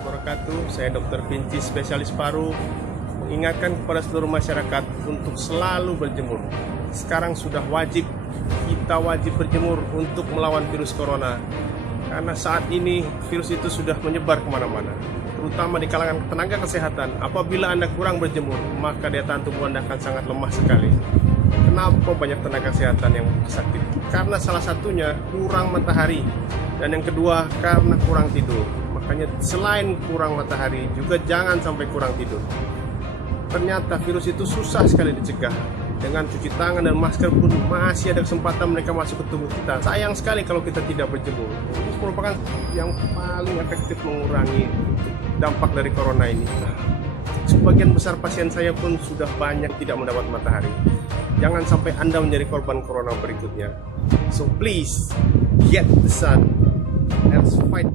wabarakatuh. Saya Dr. Pinci, spesialis paru, mengingatkan kepada seluruh masyarakat untuk selalu berjemur. Sekarang sudah wajib, kita wajib berjemur untuk melawan virus corona. Karena saat ini virus itu sudah menyebar kemana-mana, terutama di kalangan tenaga kesehatan. Apabila Anda kurang berjemur, maka daya tahan tubuh Anda akan sangat lemah sekali. Kenapa banyak tenaga kesehatan yang sakit? Karena salah satunya kurang matahari, dan yang kedua karena kurang tidur. Makanya selain kurang matahari, juga jangan sampai kurang tidur. Ternyata virus itu susah sekali dicegah. Dengan cuci tangan dan masker pun masih ada kesempatan mereka masuk ke tubuh kita. Sayang sekali kalau kita tidak berjemur. Ini merupakan yang paling efektif mengurangi dampak dari corona ini. Sebagian besar pasien saya pun sudah banyak tidak mendapat matahari. Jangan sampai Anda menjadi korban corona berikutnya. So please, get the sun. Let's fight.